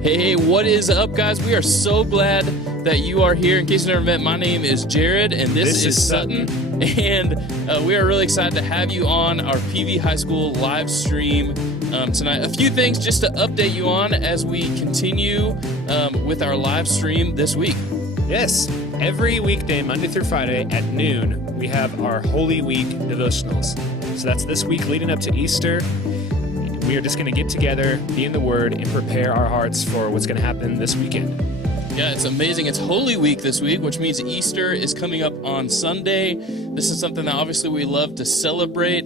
Hey, what is up, guys? We are so glad that you are here. In case you never met, my name is Jared, and this is Sutton. And we are really excited to have you on our PV High School live stream tonight. A few things just to update you on as we continue with our live stream this week. Yes, every weekday, Monday through Friday at noon, we have our Holy Week devotionals. So that's this week leading up to Easter. We are just going to get together, be in the Word, and prepare our hearts for what's going to happen this weekend. Yeah, it's amazing. It's Holy Week this week, which means Easter is coming up on Sunday. This is something that obviously we love to celebrate,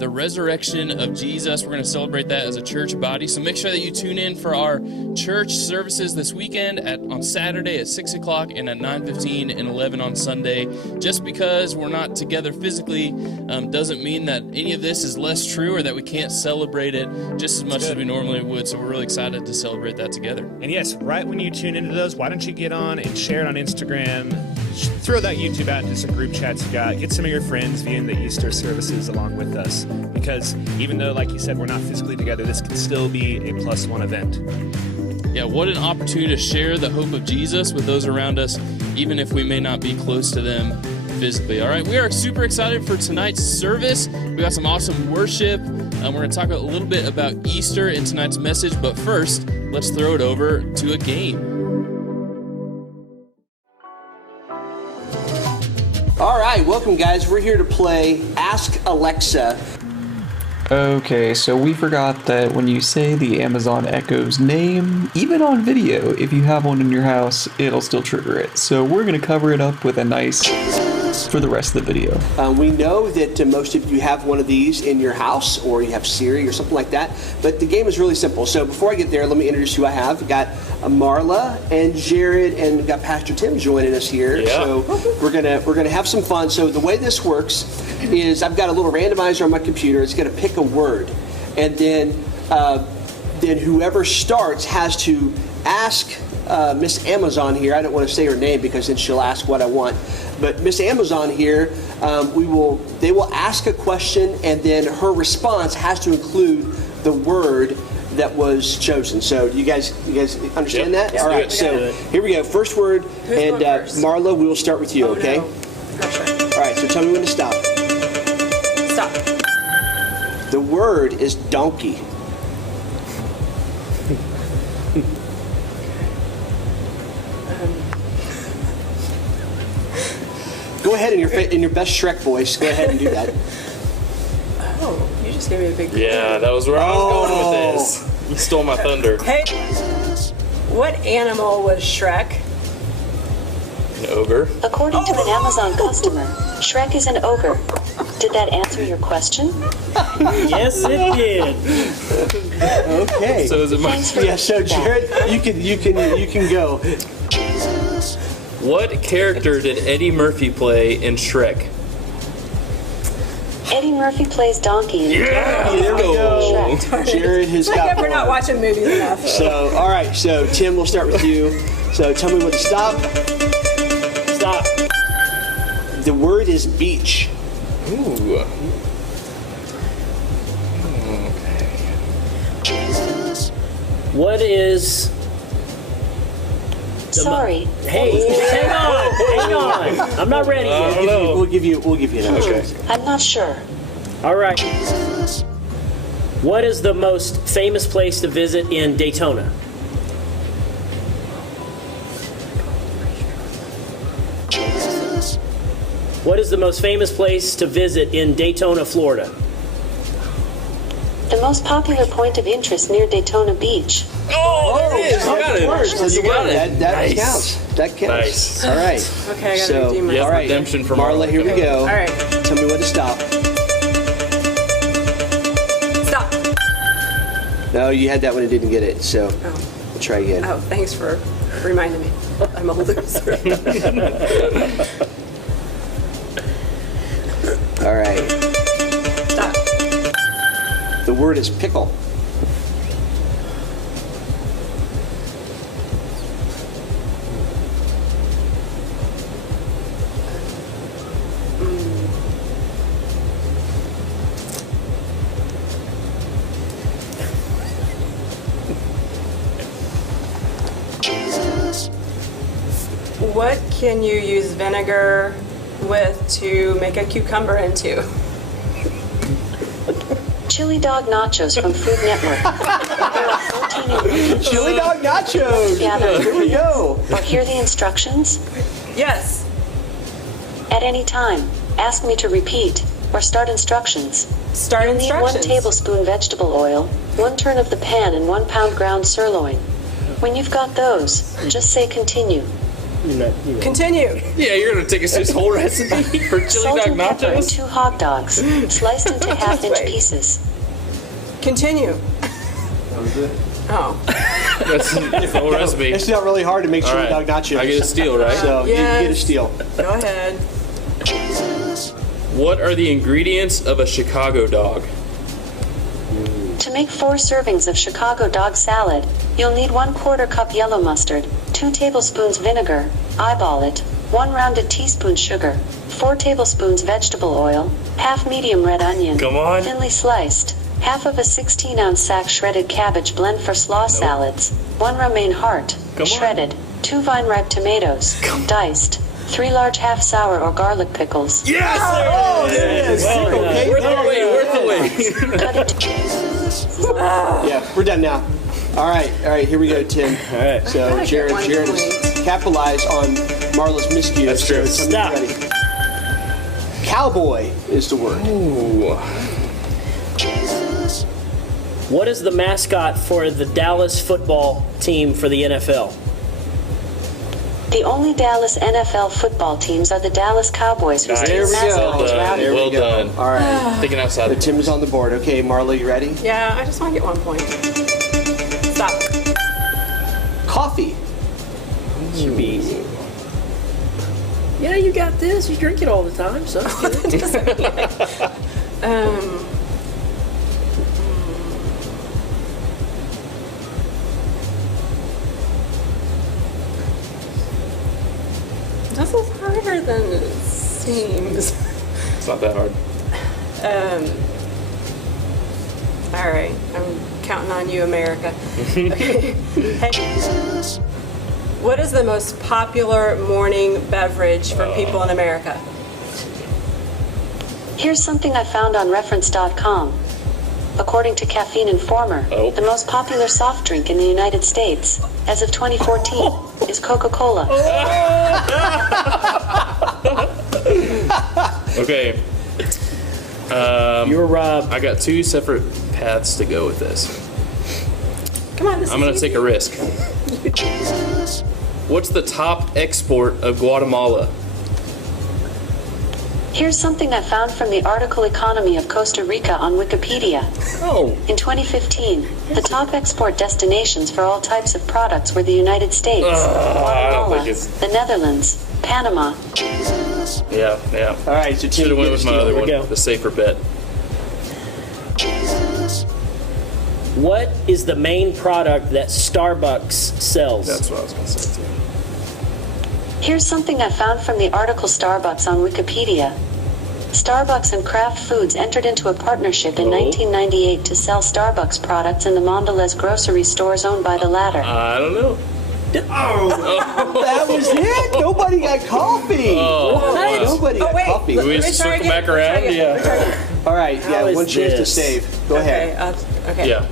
the resurrection of Jesus. We're going to celebrate that as a church body. So make sure that you tune in for our church services this weekend on Saturday at 6 o'clock and at 9:15 and 11 on Sunday. Just because we're not together physically doesn't mean that any of this is less true or that we can't celebrate it just as much as we normally would. So we're really excited to celebrate that together. And yes, right when you tune into those, why don't you get on and share it on Instagram? Throw that YouTube out into some group chats you got. Get some of your friends viewing the Easter services along with us. Because even though, like you said, we're not physically together, this can still be a +1 event. Yeah, what an opportunity to share the hope of Jesus with those around us, even if we may not be close to them physically. All right, we are super excited for tonight's service. We got some awesome worship. We're going to talk a little bit about Easter in tonight's message, but first, let's throw it over to a game. All right, welcome guys. We're here to play Ask Alexa. Okay, so we forgot that when you say the Amazon Echo's name, even on video, if you have one in your house, it'll still trigger it. So we're going to cover it up with a nice for the rest of the video. We know that most of you have one of these in your house, or you have Siri or something like that, but the game is really simple. So before I get there, let me introduce who I have. We've got Marla and Jared, and we've got Pastor Tim joining us here. Yeah. So we're gonna have some fun. So the way this works is I've got a little randomizer on my computer. It's gonna pick a word, and then whoever starts has to ask Miss Amazon here. I don't want to say her name because then she'll ask what I want. But Miss Amazon here, they will ask a question, and then her response has to include the word that was chosen. So you guys understand that? Yeah. All right. So here we go. First word, and Marla, we will start with you. Okay. No. Pressure. All right. So tell me when to stop. Stop. The word is donkey. Go ahead in your best Shrek voice. Go ahead and do that. Oh, you just gave me a big Yeah, that was where I was going with this. You stole my thunder. Hey, what animal was Shrek? An ogre. According to an Amazon customer, Shrek is an ogre. Did that answer your question? Yes, it did. Okay. So is it my... Thanks for Yeah. So Jared, you can go. What character did Eddie Murphy play in Shrek? Eddie Murphy plays Donkey in There we go. Jared has I got guess we're one. not watching movies enough. So, all right. So, Tim, we'll start with you. So, tell me when to stop. Stop. The word is beach. Ooh. What is... Sorry. Hey, hang on. I'm not ready yet. We'll give you an answer. I'm not sure. All right. What is the most famous place to visit in Daytona? What is the most famous place to visit in Daytona, Florida? The most popular point of interest near Daytona Beach. Oh, there it is. You got it. You got it. That Nice. counts. That counts. Nice. All right. Okay, I gotta So, redeem myself. all right. Redemption from Marla, here we go. All right. Tell me when to stop. Stop. No, you had that one and didn't get it. So, we'll try again. Oh, thanks for reminding me. I'm a loser. All right. Stop. The word is pickle. What can you use vinegar with to make a cucumber into? Chili dog nachos from Food Network. There are 14 ingredients. Chili dog nachos. Here we go. Or hear the instructions? Yes. At any time, ask me to repeat or start instructions. Start You'll need 1 instructions. tablespoon vegetable oil, 1 turn of the pan, and 1 pound ground sirloin. When you've got those, just say continue. Continue. Yeah, you're gonna take us through this whole recipe for chili Salt dog and pepper and nachos? 2 hot dogs, sliced into half-inch pieces. Continue. Oh. That's the whole recipe. It's not really hard to make All chili right. dog nachos. I get a steal, right? So you get a Yes. steal. Go ahead. What are the ingredients of a Chicago dog? To make 4 servings of Chicago dog salad, you'll need 1/4 cup yellow mustard, 2 tablespoons vinegar, eyeball it, 1 rounded teaspoon sugar, 4 tablespoons vegetable oil, half medium red onion, Come on. thinly sliced, half of a 16-ounce sack shredded cabbage blend for slaw salads, 1 romaine heart, Come on. shredded, 2 vine-ripe tomatoes, diced, 3 large half-sour or garlic pickles. Yes! Oh, there it is. Okay. Worth the wait, worth the wait. Cut into Yeah, we're done now. All right, here we go, Tim. All right. So gotta get Jared one has point. capitalized on Marla's miscues. That's true. So Stop. ready. Cowboy is the word. Ooh. What is the mascot for the Dallas football team for the NFL? The only Dallas NFL football teams are the Dallas Cowboys, whose Nice. team There we mascot go. is Rowdy. There we Well go. done. All right. Thinking outside So the Tim is on the board. Okay, Marla, you ready? Yeah, I just want to get 1 point. Stop. Coffee. Should be easy. Yeah, you got this. You drink it all the time, so it's good. This is harder than it seems. It's not that hard. All right, I'm counting on you, America. Okay. Hey, what is the most popular morning beverage for people in America? Here's something I found on reference.com. According to Caffeine Informer, Oh. the most popular soft drink in the United States, as of 2014, is Coca-Cola. Okay. You're Rob. I got 2 separate paths to go with this. Come on, this I'm is gonna easy. take a risk. What's the top export of Guatemala? Here's something I found from the article Economy of Costa Rica on Wikipedia. Oh. In 2015, the top export destinations for all types of products were the United States, I don't Guatemala, think it's- the Netherlands, Panama. Yeah. All right, so Tim, Should you have went get a with my steal. other we one, go. the safer bet. What is the main product that Starbucks sells? That's what I was gonna say too. Here's something I found from the article Starbucks on Wikipedia. Starbucks and Kraft Foods entered into a partnership in 1998 to sell Starbucks products in the Mondelez grocery stores owned by the latter. I don't know. That was it. Nobody got coffee. What? Nobody got wait. coffee. We Let me try circle again. back Let me try around? again. Yeah. Let me try again. All right, How is one chance to this? save. Go Okay, ahead. okay. Yeah.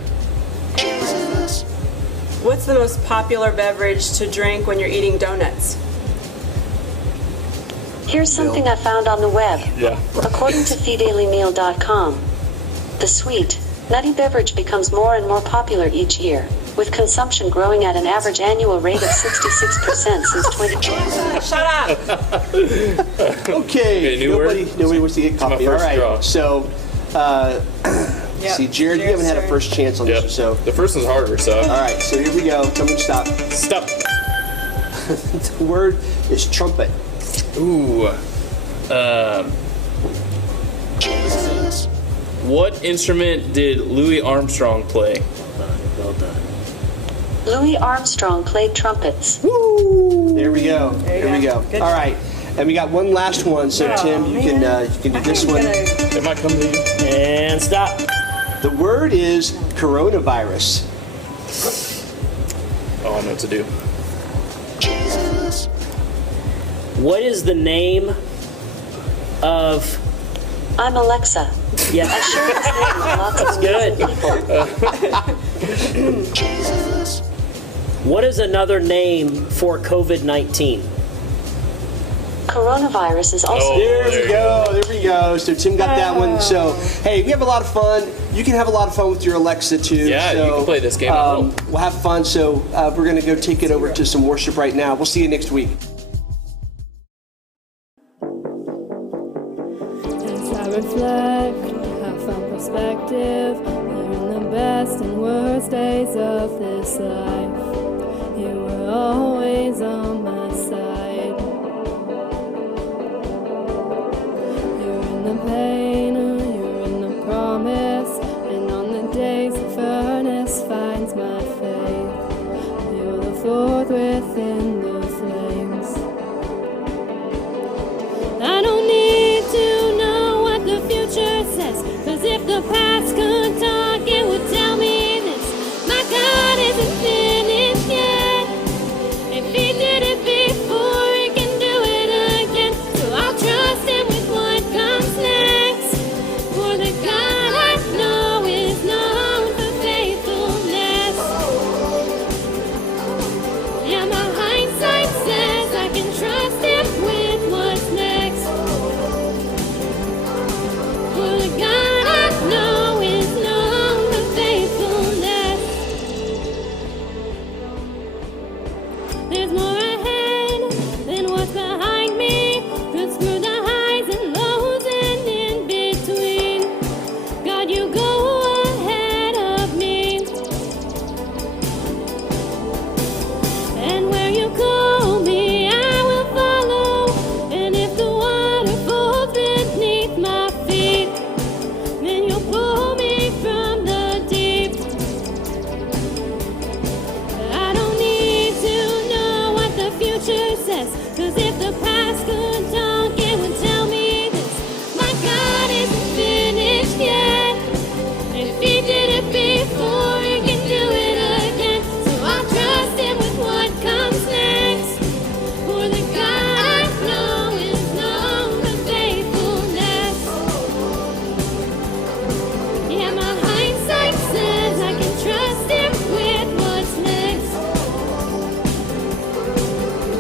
What's the most popular beverage to drink when you're eating donuts? Here's something I found on the web. Yeah. According to fidailymeal.com, the sweet, nutty beverage becomes more and more popular each year, with consumption growing at an average annual rate of 66% since 2020. Shut up! Okay, new word? nobody wants to get my coffee. All first right, draw. so Yep. see, Jared, you haven't had a Jared's first chance on this Yep. one, so The first one's harder, so. all right, so here we go. Tell me to stop. Stop. The word is trumpet. Ooh. What instrument did Louis Armstrong play? Well done. Louis Armstrong played trumpets. There we go. There you Here we go. go. Good All job. right, and we got one last one. So Tim, you can do this one. It might come to you. And stop. The word is coronavirus. Oh, I know what to do. What is the name of... I'm Alexa. Yeah. I share this name with lots of Good. people. What is another name for COVID-19? Coronavirus is also... There we go. So Tim got that one. So, hey, we have a lot of fun. You can have a lot of fun with your Alexa, too. Yeah, so, you can play this game at home. We'll have fun. So we're going to go take it over to some worship right now. We'll see you next week. As I reflect, have found perspective. We're in the best and worst days of this life. You were always on my side. You're in the pain, you're in the promise. And on the days the furnace finds my faith, you're the fourth within the flames. I don't need to know what the future says, 'cause if the past could talk, it would tell me this: my God isn't finished yet. If he did it before, he can do it again. So I'll trust him with what comes next. For the God I know is known for faithfulness. Yeah, my hindsight says I can trust him with what's next. For the God I know is known for faithfulness. There's more ahead than what's behind me. Good through the highs and lows and in between. God, you go ahead of me. And where you call me, I will follow. And if the water falls beneath my feet, then you'll pull me from the deep. I don't need to know what the future says, 'cause if the past could talk, it would tell me this: my God isn't finished yet. If he did it before, he can do it again. So I'll trust him with what comes next. For the God I know is known for faithfulness. Yeah, my hindsight says I can trust him with what's next.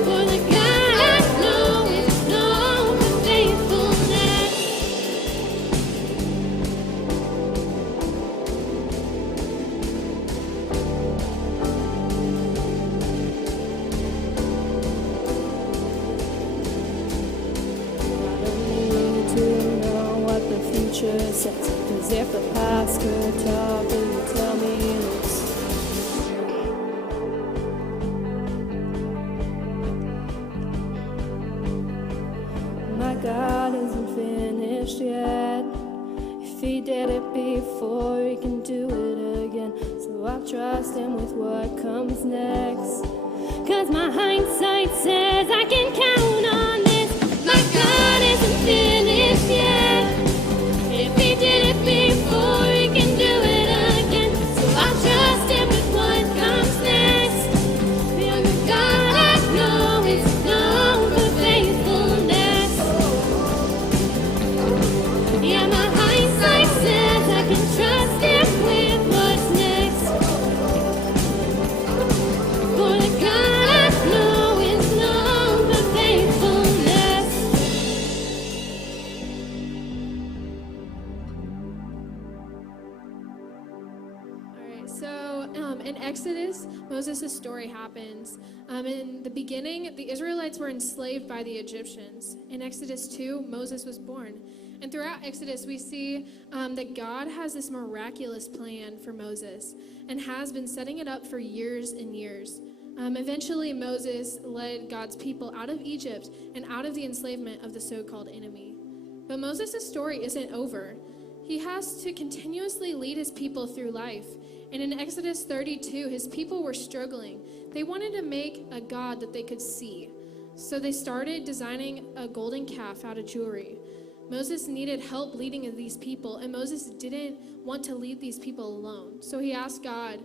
For the God I know is known for faithfulness. I don't need to know what the future says, 'cause if the past could talk, it would tell me this: my God isn't finished yet. If he did it before, he can do it again. So I'll trust him with what comes next. 'Cause my hindsight says I can count on this: my God isn't finished yet. If he did it before, he can do it again. So I'll trust him with what comes next. Feel the God I know is known for faithfulness. Yeah, my hindsight says I can trust him with what's next. For the God I know is known for faithfulness. Alright, so in Exodus, Moses' story happens. In the beginning, the Israelites were enslaved by the Egyptians. In Exodus 2, Moses was born. And throughout Exodus, we see that God has this miraculous plan for Moses and has been setting it up for years and years. Eventually, Moses led God's people out of Egypt and out of the enslavement of the so-called enemy. But Moses' story isn't over. He has to continuously lead his people through life. And in Exodus 32, his people were struggling. They wanted to make a God that they could see. So they started designing a golden calf out of jewelry. Moses needed help leading these people, and Moses didn't want to lead these people alone. So he asked God,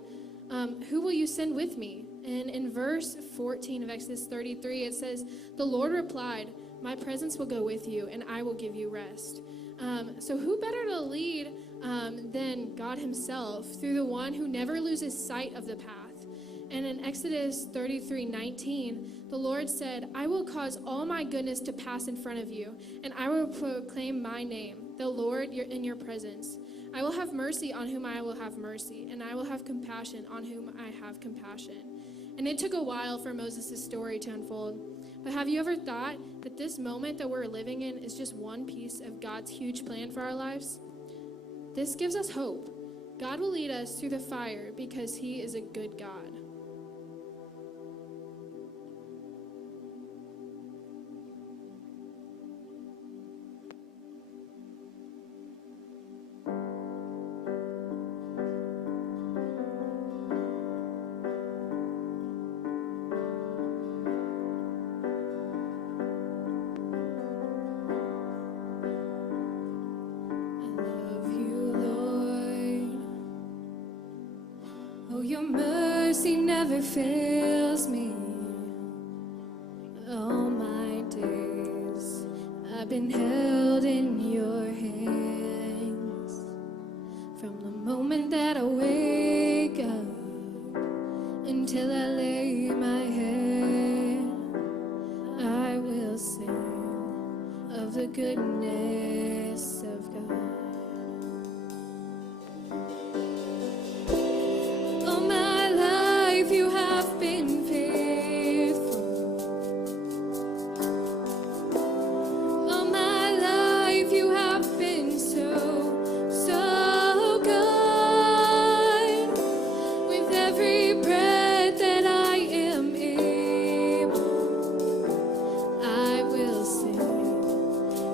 who will you send with me? And in verse 14 of Exodus 33, it says, "The Lord replied, 'My presence will go with you, and I will give you rest.'" So who better to lead than God himself through the one who never loses sight of the path? And in Exodus 33:19, the Lord said, "I will cause all my goodness to pass in front of you, and I will proclaim my name, the Lord, in your presence. I will have mercy on whom I will have mercy, and I will have compassion on whom I have compassion." And it took a while for Moses' story to unfold. But have you ever thought that this moment that we're living in is just one piece of God's huge plan for our lives? This gives us hope. God will lead us through the fire because he is a good God. Your mercy never fails me. All my days I've been held in your hands. From the moment that I wake up until I lay my head, I will sing of the goodness of God. You have been faithful. All my life you have been so good. With every breath that I am able, I will sing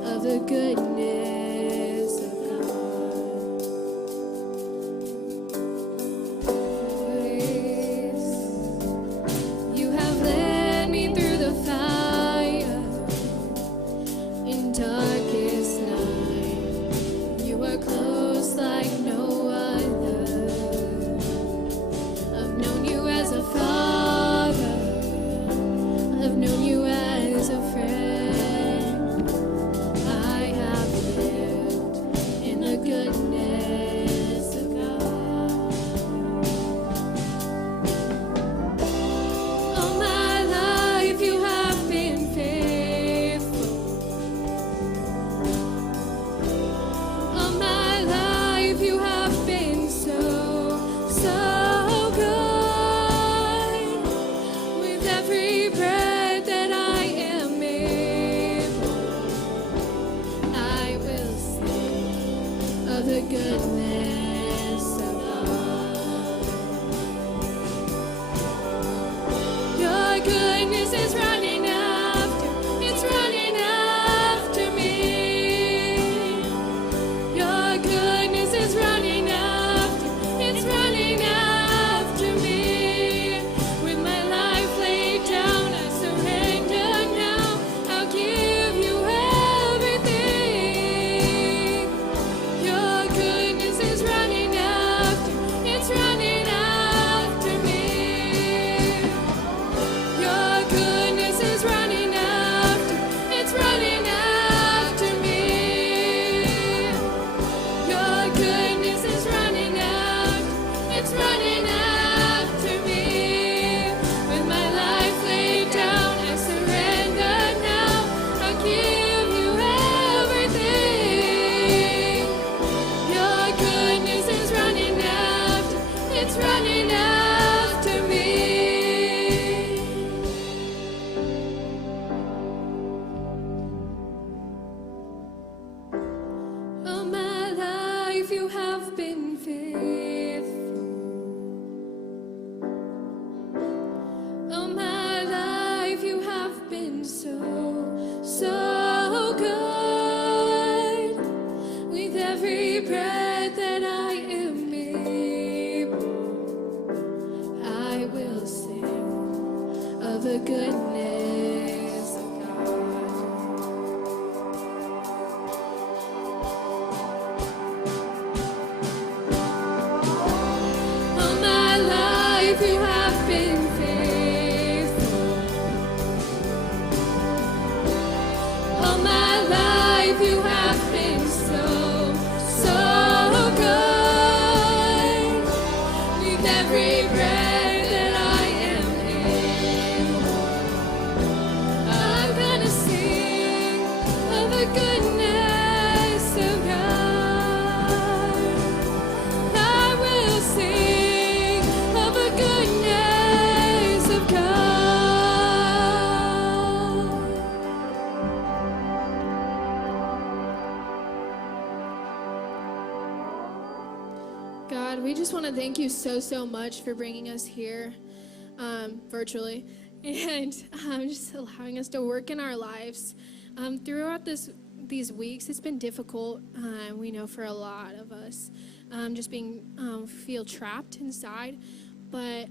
of the goodness of darkest night, you are close like no other. I've known you as a father, I've known you as a friend. I have lived in the goodness of God. All my life you have been faithful. You have been so good. With every breath that I am able, I will sing of the goodness of God. Your goodness is running after, it's running after me. Your goodness is running after, it's running after me. With my life laid down, I surrender now. I'll give you everything. Your goodness is running after, it's running after me. Your goodness is running after, it's running after me. Your goodness is running after, it's running after me. With my life laid down, I surrender now. I'll give you everything. Your goodness is running after, it's running after me. All my life you have been faithful. All my life you have been so good. With every breath that I am able, I will sing of the goodness of God. All my life you have been faithful. to thank you so much for bringing us here virtually and just allowing us to work in our lives. Throughout these weeks, it's been difficult, we know, for a lot of us, just feel trapped inside. But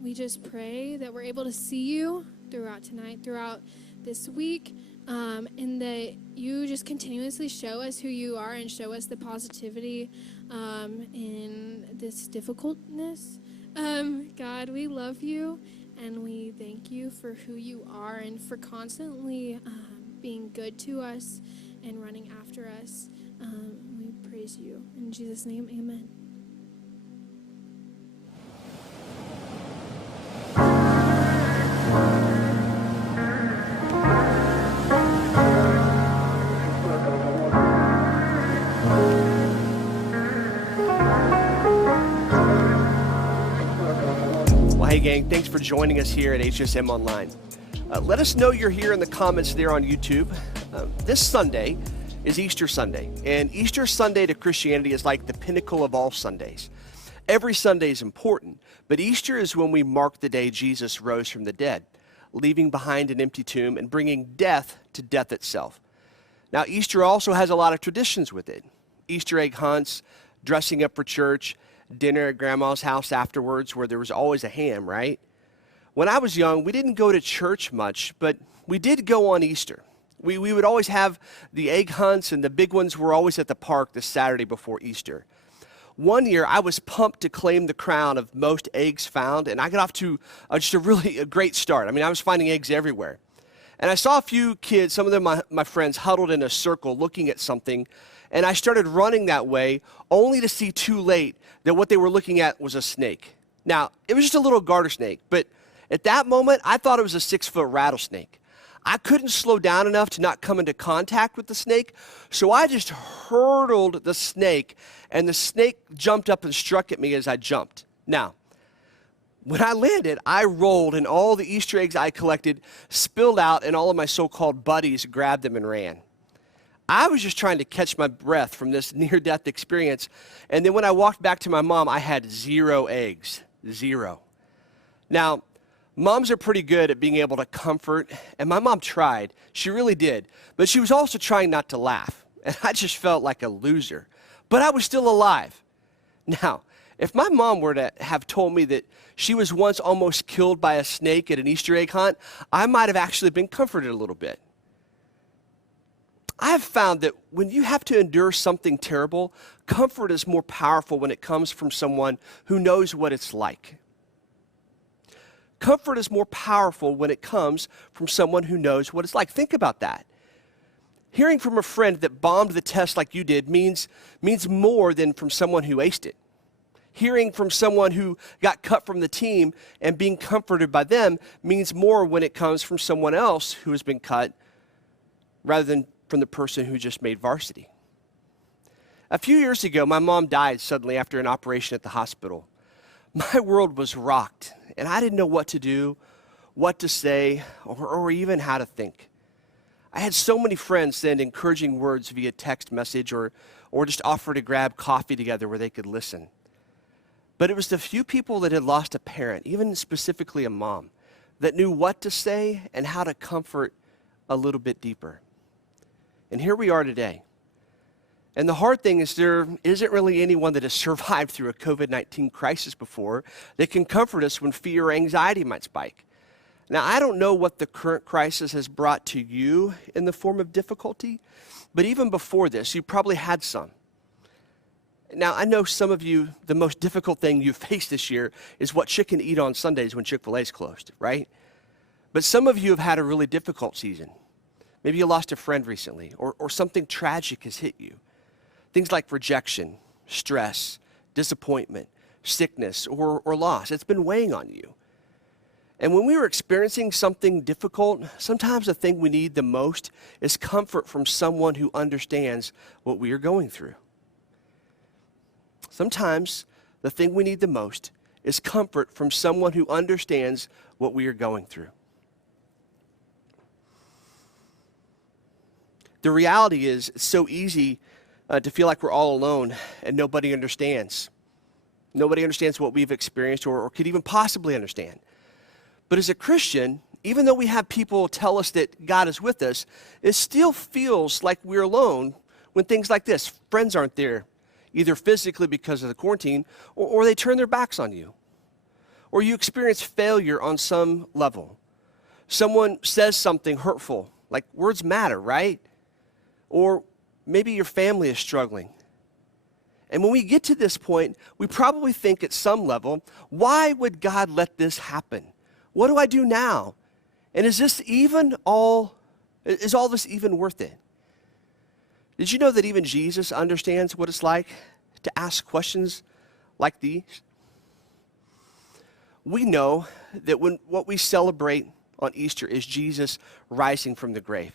we just pray that we're able to see you throughout tonight, throughout this week, and that you just continuously show us who you are and show us the positivity in this difficultness. God, we love you, and we thank you for who you are and for constantly being good to us and running after us. We praise you. In Jesus' name, amen. Hey gang, thanks for joining us here at HSM Online. Let us know you're here in the comments there on YouTube. This Sunday is Easter Sunday, and Easter Sunday to Christianity is like the pinnacle of all Sundays. Every Sunday is important, but Easter is when we mark the day Jesus rose from the dead, leaving behind an empty tomb and bringing death to death itself. Now, Easter also has a lot of traditions with it. Easter egg hunts, dressing up for church, dinner at grandma's house afterwards where there was always a ham, right? When I was young, we didn't go to church much, but we did go on Easter. We would always have the egg hunts, and the big ones were always at the park the Saturday before Easter. One year, I was pumped to claim the crown of most eggs found, and I got off to just a great start. I mean, I was finding eggs everywhere. And I saw a few kids, some of them my friends, huddled in a circle looking at something, and I started running that way, only to see too late that what they were looking at was a snake. Now, it was just a little garter snake, but at that moment, I thought it was a 6-foot rattlesnake. I couldn't slow down enough to not come into contact with the snake, so I just hurdled the snake, and the snake jumped up and struck at me as I jumped. Now, when I landed, I rolled, and all the Easter eggs I collected spilled out, and all of my so-called buddies grabbed them and ran. I was just trying to catch my breath from this near-death experience, and then when I walked back to my mom, I had 0 eggs. 0. Now, moms are pretty good at being able to comfort, and my mom tried. She really did. But she was also trying not to laugh, and I just felt like a loser. But I was still alive. Now, if my mom were to have told me that she was once almost killed by a snake at an Easter egg hunt, I might have actually been comforted a little bit. I have found that when you have to endure something terrible, comfort is more powerful when it comes from someone who knows what it's like. Comfort is more powerful when it comes from someone who knows what it's like. Think about that. Hearing from a friend that bombed the test like you did means more than from someone who aced it. Hearing from someone who got cut from the team and being comforted by them means more when it comes from someone else who has been cut rather than from the person who just made varsity. A few years ago, my mom died suddenly after an operation at the hospital. My world was rocked, and I didn't know what to do, what to say, or even how to think. I had so many friends send encouraging words via text message or just offer to grab coffee together where they could listen. But it was the few people that had lost a parent, even specifically a mom, that knew what to say and how to comfort a little bit deeper. And here we are today. And the hard thing is there isn't really anyone that has survived through a COVID-19 crisis before that can comfort us when fear or anxiety might spike. Now, I don't know what the current crisis has brought to you in the form of difficulty, but even before this, you probably had some. Now, I know some of you, the most difficult thing you've faced this year is what you can eat on Sundays when Chick-fil-A is closed, right? But some of you have had a really difficult season. Maybe you lost a friend recently, or something tragic has hit you. Things like rejection, stress, disappointment, sickness, or loss. It's been weighing on you. And when we are experiencing something difficult, sometimes the thing we need the most is comfort from someone who understands what we are going through. Sometimes the thing we need the most is comfort from someone who understands what we are going through. The reality is, it's so easy to feel like we're all alone and nobody understands. Nobody understands what we've experienced or could even possibly understand. But as a Christian, even though we have people tell us that God is with us, it still feels like we're alone when things like this, friends aren't there, either physically because of the quarantine, or they turn their backs on you, or you experience failure on some level. Someone says something hurtful, like words matter, right? Or maybe your family is struggling. And when we get to this point, we probably think at some level, why would God let this happen? What do I do now? And is all this even worth it? Did you know that even Jesus understands what it's like to ask questions like these? We know that what we celebrate on Easter is Jesus rising from the grave.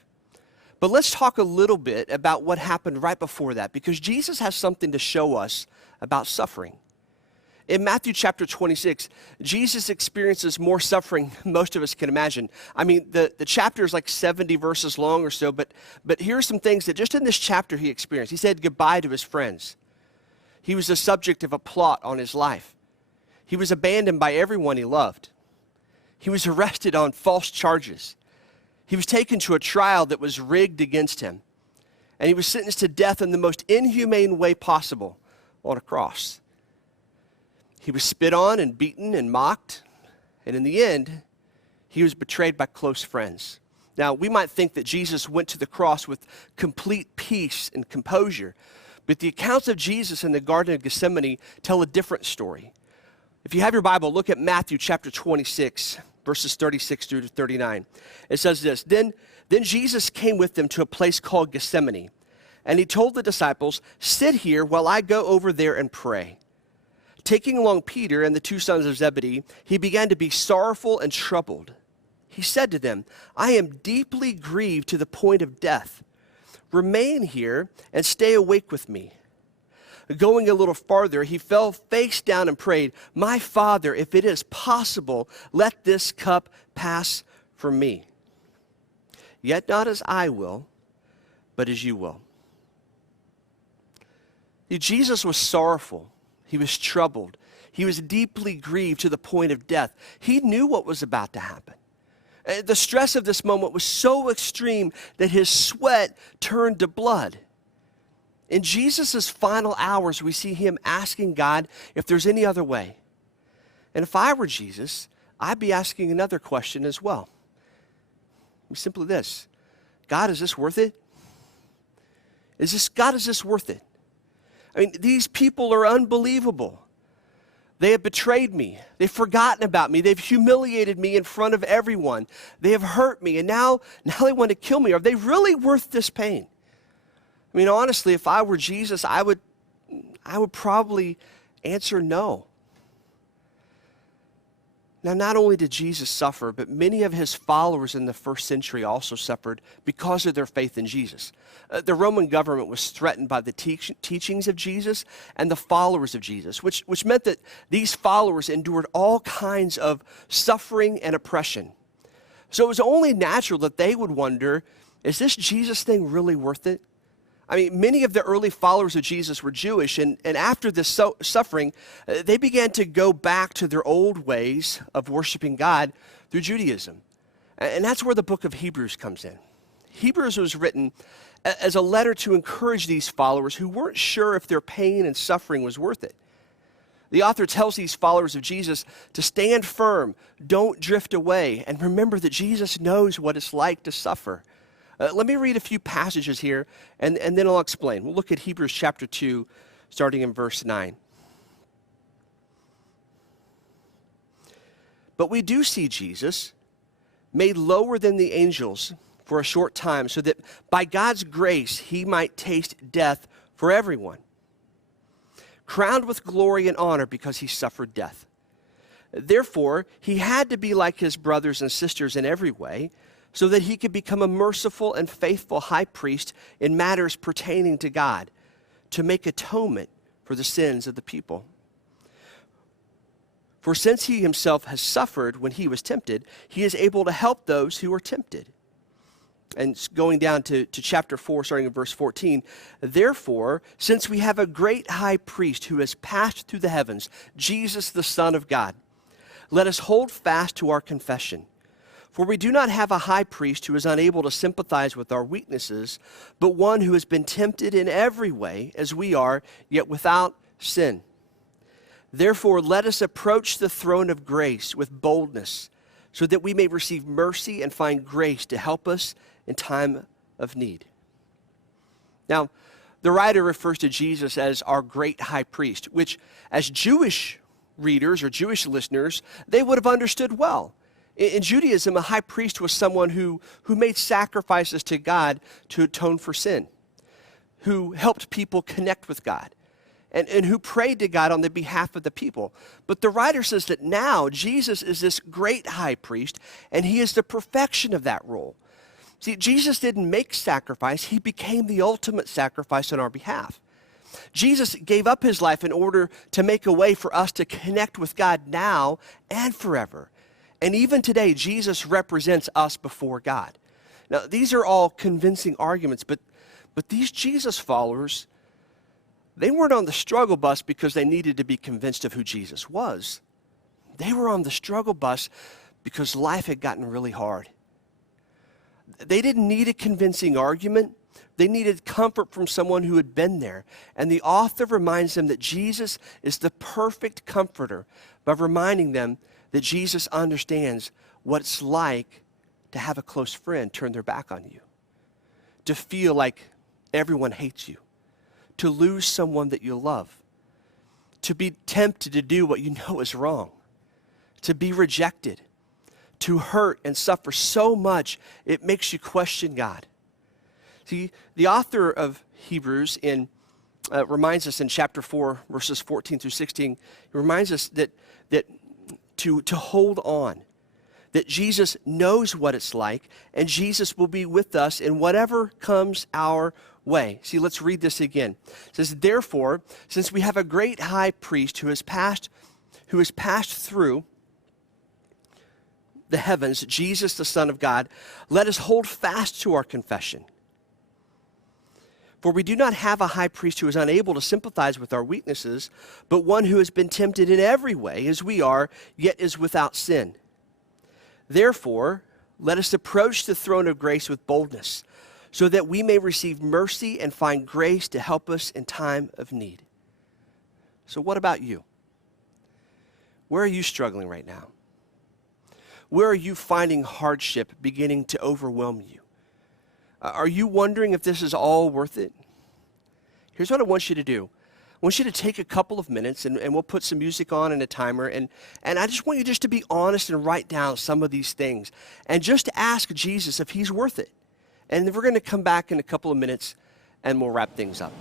But let's talk a little bit about what happened right before that, because Jesus has something to show us about suffering. In Matthew chapter 26, Jesus experiences more suffering than most of us can imagine. I mean, the chapter is like 70 verses long or so, but here are some things that just in this chapter he experienced. He said goodbye to his friends. He was the subject of a plot on his life. He was abandoned by everyone he loved. He was arrested on false charges. He was taken to a trial that was rigged against him. And he was sentenced to death in the most inhumane way possible, on a cross. He was spit on and beaten and mocked. And in the end, he was betrayed by close friends. Now, we might think that Jesus went to the cross with complete peace and composure, but the accounts of Jesus in the Garden of Gethsemane tell a different story. If you have your Bible, look at Matthew chapter 26, verses 36 through to 39. It says this, Then Jesus came with them to a place called Gethsemane, and he told the disciples, "Sit here while I go over there and pray." Taking along Peter and the two sons of Zebedee, he began to be sorrowful and troubled. He said to them, "I am deeply grieved to the point of death. Remain here and stay awake with me." Going a little farther, he fell face down and prayed, "My Father, if it is possible, let this cup pass from me. Yet not as I will, but as you will." See, Jesus was sorrowful. He was troubled. He was deeply grieved to the point of death. He knew what was about to happen. The stress of this moment was so extreme that his sweat turned to blood. In Jesus' final hours, we see him asking God if there's any other way. And if I were Jesus, I'd be asking another question as well. Simply this: God, is this worth it? God, is this worth it? I mean, these people are unbelievable. They have betrayed me. They've forgotten about me. They've humiliated me in front of everyone. They have hurt me, and now they want to kill me. Are they really worth this pain? I mean, honestly, if I were Jesus, I would probably answer no. Now, not only did Jesus suffer, but many of his followers in the first century also suffered because of their faith in Jesus. The Roman government was threatened by the teachings of Jesus and the followers of Jesus, which meant that these followers endured all kinds of suffering and oppression. So it was only natural that they would wonder, is this Jesus thing really worth it? I mean, many of the early followers of Jesus were Jewish, and after this suffering, they began to go back to their old ways of worshiping God through Judaism. And that's where the book of Hebrews comes in. Hebrews was written as a letter to encourage these followers who weren't sure if their pain and suffering was worth it. The author tells these followers of Jesus to stand firm, don't drift away, and remember that Jesus knows what it's like to suffer. Let me read a few passages here, and then I'll explain. We'll look at Hebrews chapter 2, starting in verse 9. But we do see Jesus made lower than the angels for a short time, so that by God's grace he might taste death for everyone, crowned with glory and honor because he suffered death. Therefore, he had to be like his brothers and sisters in every way, so that he could become a merciful and faithful high priest in matters pertaining to God, to make atonement for the sins of the people. For since he himself has suffered when he was tempted, he is able to help those who are tempted. And going down to chapter 4, starting in verse 14, therefore, since we have a great high priest who has passed through the heavens, Jesus, the Son of God, let us hold fast to our confession. For we do not have a high priest who is unable to sympathize with our weaknesses, but one who has been tempted in every way as we are, yet without sin. Therefore, let us approach the throne of grace with boldness, so that we may receive mercy and find grace to help us in time of need. Now, the writer refers to Jesus as our great high priest, which as Jewish readers or Jewish listeners, they would have understood well. In Judaism, a high priest was someone who made sacrifices to God to atone for sin, who helped people connect with God, and who prayed to God on the behalf of the people. But the writer says that now Jesus is this great high priest, and he is the perfection of that role. See, Jesus didn't make sacrifice. He became the ultimate sacrifice on our behalf. Jesus gave up his life in order to make a way for us to connect with God now and forever. And even today, Jesus represents us before God. Now, these are all convincing arguments, but these Jesus followers, they weren't on the struggle bus because they needed to be convinced of who Jesus was. They were on the struggle bus because life had gotten really hard. They didn't need a convincing argument. They needed comfort from someone who had been there. And the author reminds them that Jesus is the perfect comforter by reminding them that Jesus understands what it's like to have a close friend turn their back on you, to feel like everyone hates you, to lose someone that you love, to be tempted to do what you know is wrong, to be rejected, to hurt and suffer so much it makes you question God. See, the author of Hebrews reminds us in chapter 4, verses 14 through 16, he reminds us that to hold on, that Jesus knows what it's like, and Jesus will be with us in whatever comes our way. See, let's read this again. It says, therefore, since we have a great high priest who has passed through the heavens, Jesus, the Son of God, let us hold fast to our confession. For we do not have a high priest who is unable to sympathize with our weaknesses, but one who has been tempted in every way as we are, yet is without sin. Therefore, let us approach the throne of grace with boldness, so that we may receive mercy and find grace to help us in time of need. So what about you? Where are you struggling right now? Where are you finding hardship beginning to overwhelm you? Are you wondering if this is all worth it? Here's what I want you to do. I want you to take a couple of minutes, and we'll put some music on and a timer, and I just want you just to be honest and write down some of these things, and just ask Jesus if he's worth it. And then we're going to come back in a couple of minutes, and we'll wrap things up.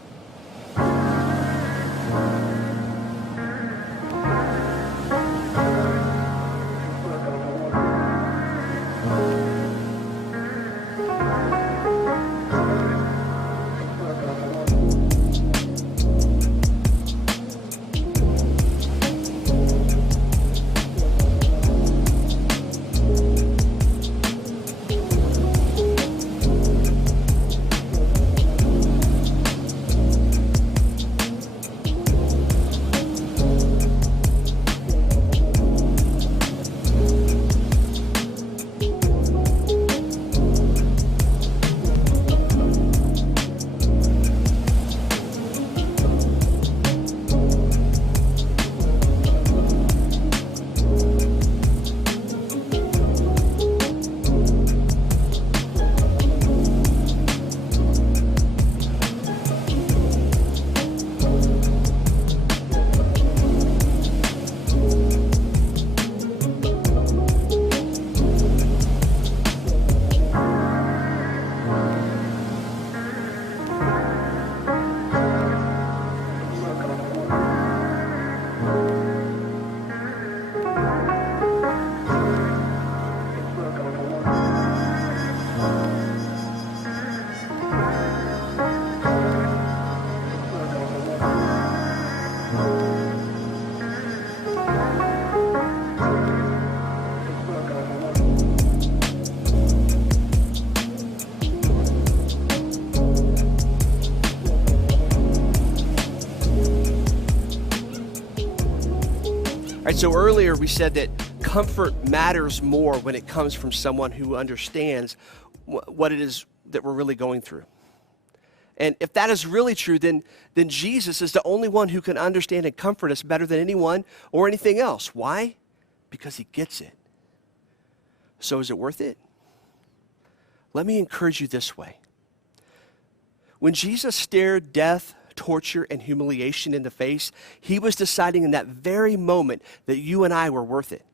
right, so earlier we said that comfort matters more when it comes from someone who understands what it is that we're really going through. And if that is really true, then Jesus is the only one who can understand and comfort us better than anyone or anything else. Why? Because he gets it. So is it worth it? Let me encourage you this way. When Jesus stared death, torture, and humiliation in the face, he was deciding in that very moment that you and I were worth it.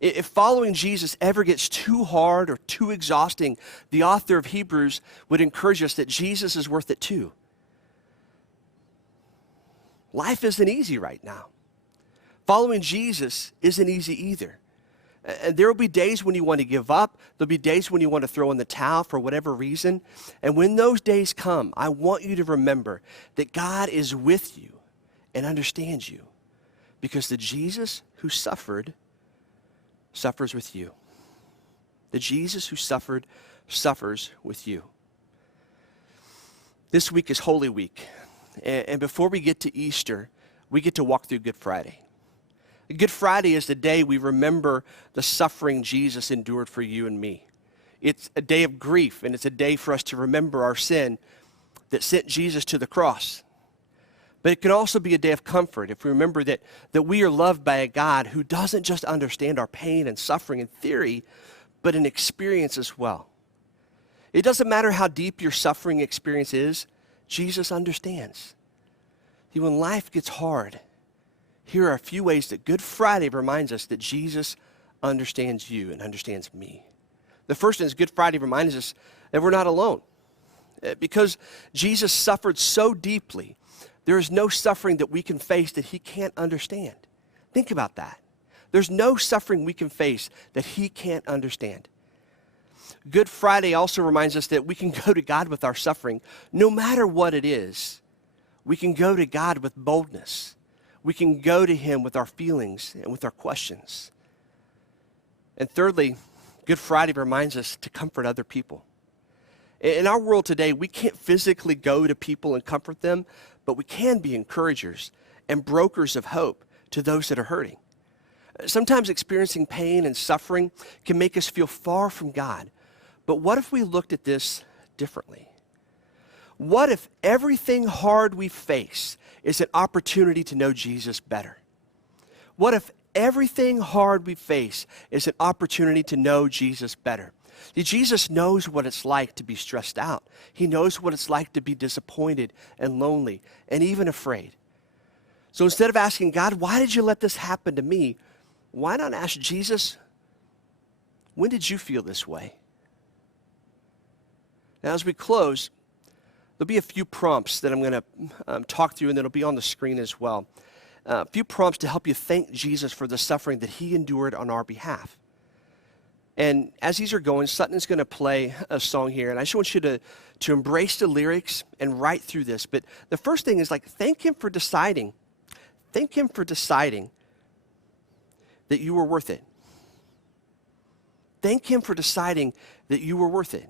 If following Jesus ever gets too hard or too exhausting, the author of Hebrews would encourage us that Jesus is worth it too. Life isn't easy right now. Following Jesus isn't easy either. And there will be days when you want to give up. There'll be days when you want to throw in the towel for whatever reason. And when those days come, I want you to remember that God is with you and understands you, because the Jesus who suffered suffers with you. The Jesus who suffered suffers with you. This week is Holy Week. And before we get to Easter, we get to walk through Good Friday. Good Friday is the day we remember the suffering Jesus endured for you and me. It's a day of grief, and it's a day for us to remember our sin that sent Jesus to the cross. But it can also be a day of comfort if we remember that we are loved by a God who doesn't just understand our pain and suffering in theory, but in experience as well. It doesn't matter how deep your suffering experience is, Jesus understands. See, when life gets hard, here are a few ways that Good Friday reminds us that Jesus understands you and understands me. The first is Good Friday reminds us that we're not alone. Because Jesus suffered so deeply, there is no suffering that we can face that he can't understand. Think about that. There's no suffering we can face that he can't understand. Good Friday also reminds us that we can go to God with our suffering, no matter what it is. We can go to God with boldness. We can go to him with our feelings and with our questions. And thirdly, Good Friday reminds us to comfort other people. In our world today, we can't physically go to people and comfort them, but we can be encouragers and brokers of hope to those that are hurting. Sometimes experiencing pain and suffering can make us feel far from God. But what if we looked at this differently? What if everything hard we face is an opportunity to know Jesus better? What if everything hard we face is an opportunity to know Jesus better? See, Jesus knows what it's like to be stressed out. He knows what it's like to be disappointed and lonely and even afraid. So instead of asking God, why did you let this happen to me? Why not ask Jesus, when did you feel this way? Now, as we close, there'll be a few prompts that I'm going to talk through, and that'll be on the screen as well. A few prompts to help you thank Jesus for the suffering that he endured on our behalf. And as these are going, Sutton's going to play a song here, and I just want you to embrace the lyrics and write through this. But the first thing is thank him for deciding. Thank him for deciding that you were worth it. Thank him for deciding that you were worth it.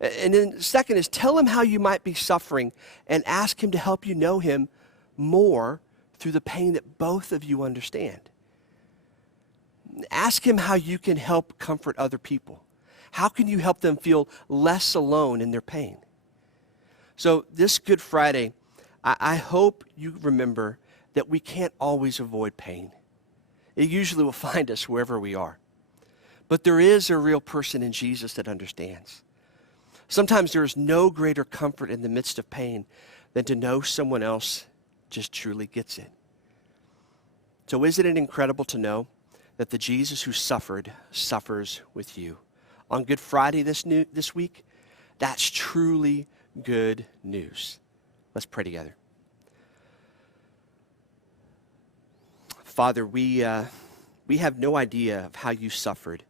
And then second is tell him how you might be suffering and ask him to help you know him more through the pain that both of you understand. Ask him how you can help comfort other people. How can you help them feel less alone in their pain? So this Good Friday, I hope you remember that we can't always avoid pain. It usually will find us wherever we are. But there is a real person in Jesus that understands. Sometimes there is no greater comfort in the midst of pain than to know someone else just truly gets it. So isn't it incredible to know that the Jesus who suffered suffers with you? On Good Friday this week, that's truly good news. Let's pray together. Father, we have no idea of how you suffered.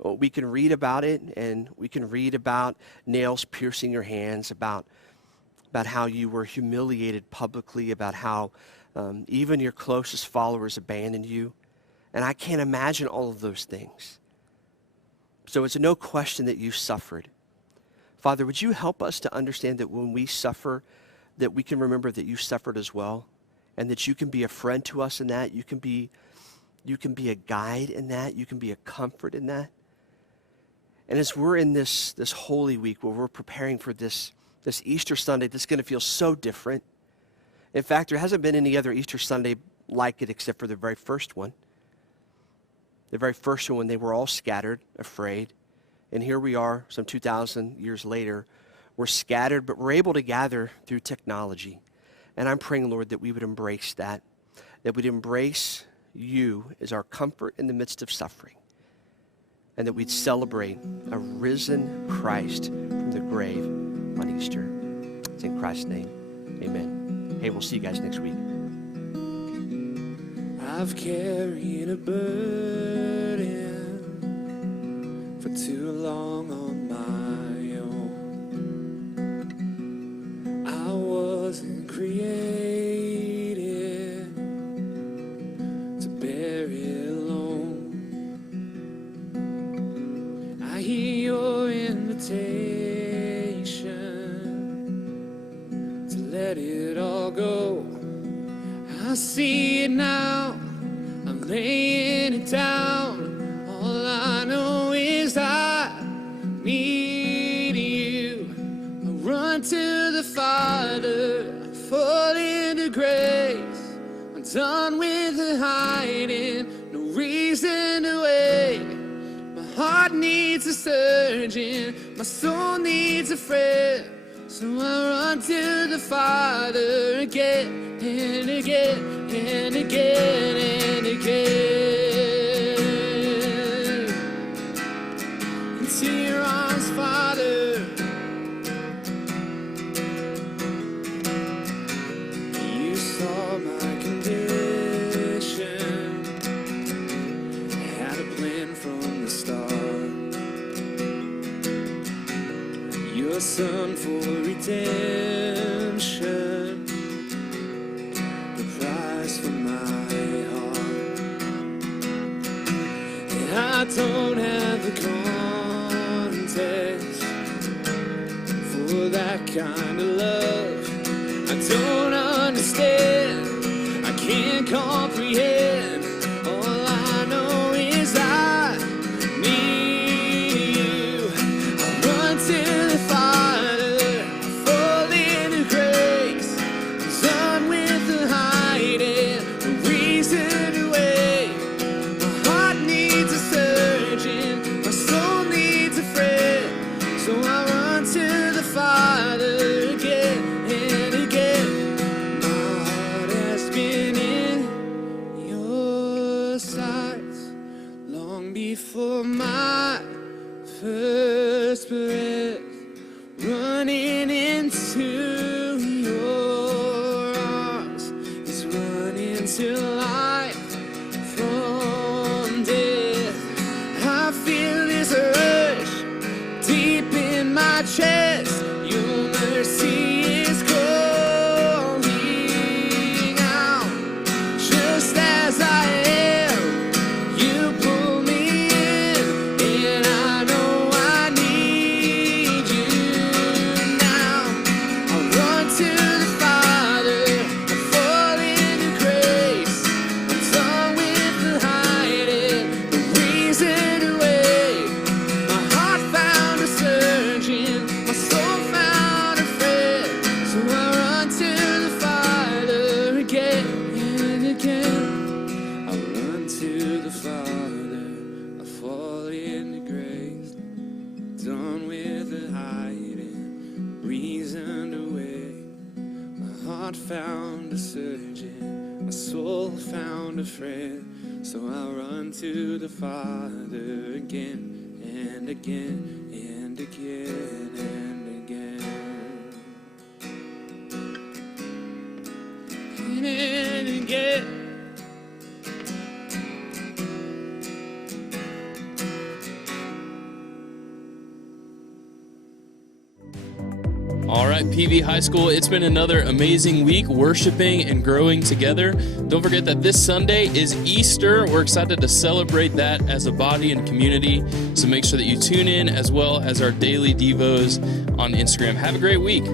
We can read about it, and we can read about nails piercing your hands, about how you were humiliated publicly, about how even your closest followers abandoned you. And I can't imagine all of those things. So it's no question that you suffered. Father, would you help us to understand that when we suffer, that we can remember that you suffered as well, and that you can be a friend to us in that. You can be a guide in that. You can be a comfort in that. And as we're in this Holy Week, where we're preparing for this Easter Sunday, that's going to feel so different. In fact, there hasn't been any other Easter Sunday like it except for the very first one. The very first one when they were all scattered, afraid. And here we are, some 2,000 years later. We're scattered, but we're able to gather through technology. And I'm praying, Lord, that we would embrace that we'd embrace you as our comfort in the midst of suffering, and that we'd celebrate a risen Christ from the grave on Easter. It's in Christ's name, amen. Hey, we'll see you guys next week. I've carried a burden for too long on my own. I wasn't created to bear it alone. I hear your invitation to let it all go. I see it now, I'm laying it down. All I know is I need you. I run to the Father, I fall into grace. I'm done with the hiding, no reason to wait. My heart needs a surgeon, my soul needs a friend. So I run to the Father again and again and again and again. Into your arms, Father. You saw my condition, had a plan from the start. Your Son for redemption, the price for my heart. And I don't have the context for that kind of love. I don't understand, I can't comprehend. All I know is I need you. I run to the Father, I fall into grace. Done with the hiding, no reason to wait. My heart needs a surgeon, my soul needs a friend. So I run to the Father again and again. My heart has been in your sights long before my first breath. Running into your arms is running to life from death. I feel this rush deep in my chest. Your mercy is calling out. Just as I am, you pull me in, and I know I need you now. I run to the Father, I fall into grace. I'm done with the hiding, the reason to wait. My heart found a surgeon, my soul found a friend. So I run to the Father again and again. I run to the Father, I fall into grace. Done with the hiding, reason to wait. My heart found a surgeon, my soul found a friend. So I run to the Father again and again and again and again. And again. All right, PV High School, it's been another amazing week worshiping and growing together. Don't forget that this Sunday is Easter. We're excited to celebrate that as a body and community. So make sure that you tune in as well as our daily devos on Instagram. Have a great week.